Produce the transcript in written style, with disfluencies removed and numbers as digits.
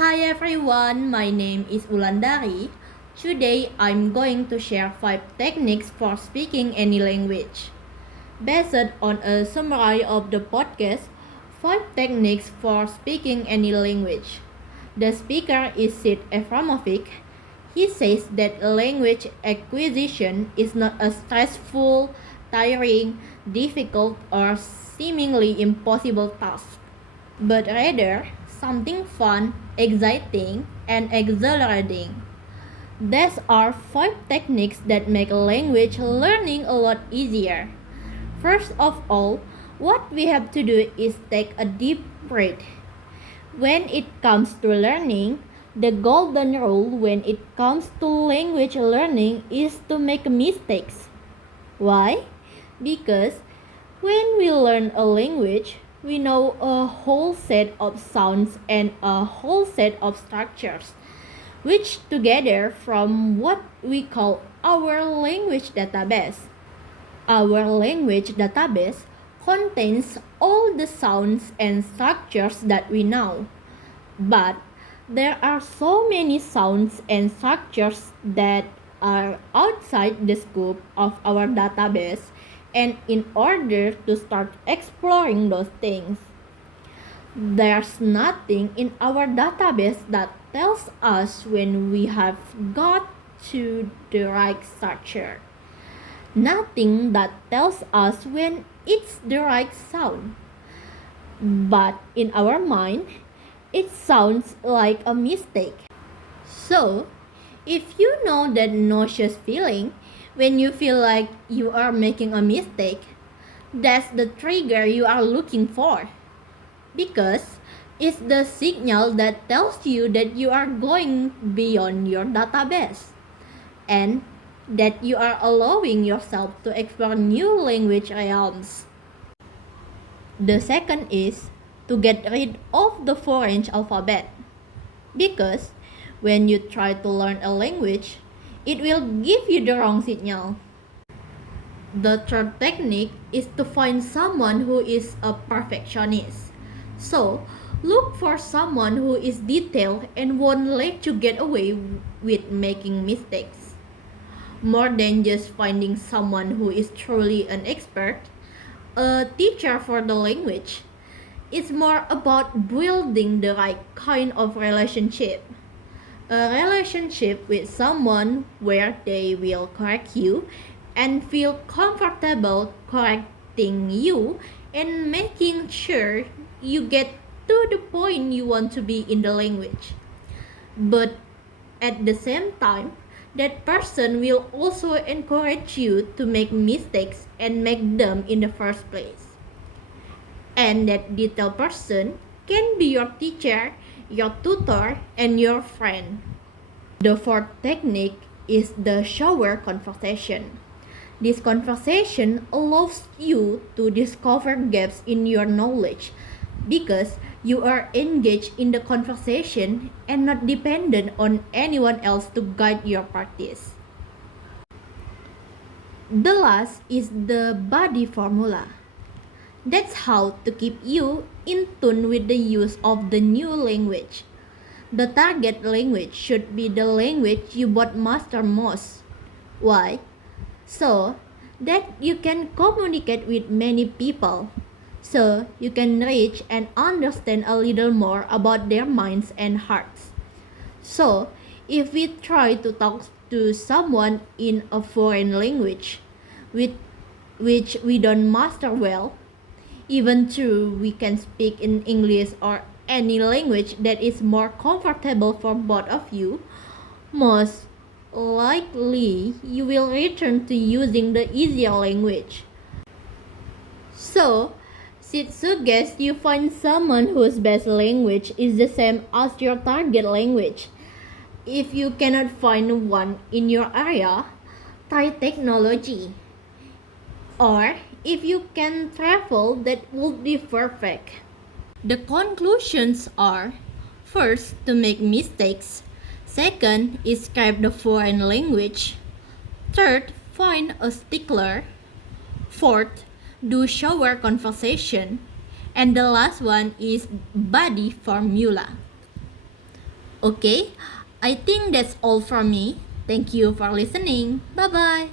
Hi everyone, my name is Ulandari. Today I'm going to share 5 techniques for speaking any language. Based on a summary of the podcast, 5 techniques for speaking any language. The speaker is Sid Eframovic. He says that language acquisition is not a stressful, tiring, difficult, or seemingly impossible task, but rather something fun, exciting, and exhilarating. These are 5 techniques that make language learning a lot easier. First of all, what we have to do is take a deep breath. When it comes to learning, the golden rule when it comes to language learning is to make mistakes. Why? Because when we learn a language, we know a whole set of sounds and a whole set of structures, which together form what we call our language database. Our language database contains all the sounds and structures that we know. But there are so many sounds and structures that are outside the scope of our database, and in order to start exploring those things, there's nothing in our database that tells us when we have got to the right structure. Nothing that tells us when it's the right sound. But in our mind, it sounds like a mistake. So, if you know that nauseous feeling when you feel like you are making a mistake, that's the trigger you are looking for. Because it's the signal that tells you that you are going beyond your database and that you are allowing yourself to explore new language realms. The second is to get rid of the foreign alphabet. Because when you try to learn a language, it will give you the wrong signal. The third technique is to find someone who is a perfectionist. So, look for someone who is detailed and won't let you get away with making mistakes. More than just finding someone who is truly an expert, a teacher for the language, it's more about building the right kind of relationship. A relationship with someone where they will correct you and feel comfortable correcting you and making sure you get to the point you want to be in the language. But at the same time, that person will also encourage you to make mistakes and make them in the first place. And that detailed person can be your teacher, your tutor, and your friend. The fourth technique is the shower conversation. This conversation allows you to discover gaps in your knowledge because you are engaged in the conversation and not dependent on anyone else to guide your practice. The last is the body formula. That's how to keep you in tune with the use of the new language. The target language should be the language you both master most. Why? So that you can communicate with many people. So you can reach and understand a little more about their minds and hearts. So if we try to talk to someone in a foreign language with which we don't master well, even though we can speak in English or any language that is more comfortable for both of you, most likely you will return to using the easier language. So, Sid suggests you find someone whose best language is the same as your target language. If you cannot find one in your area, try technology. Or if you can travel, that would be perfect. The conclusions are: first, to make mistakes. Second, is scribe the foreign language. Third, find a stickler. Fourth, do shower conversation. And the last one is body formula. Okay, I think that's all from me. Thank you for listening. Bye bye.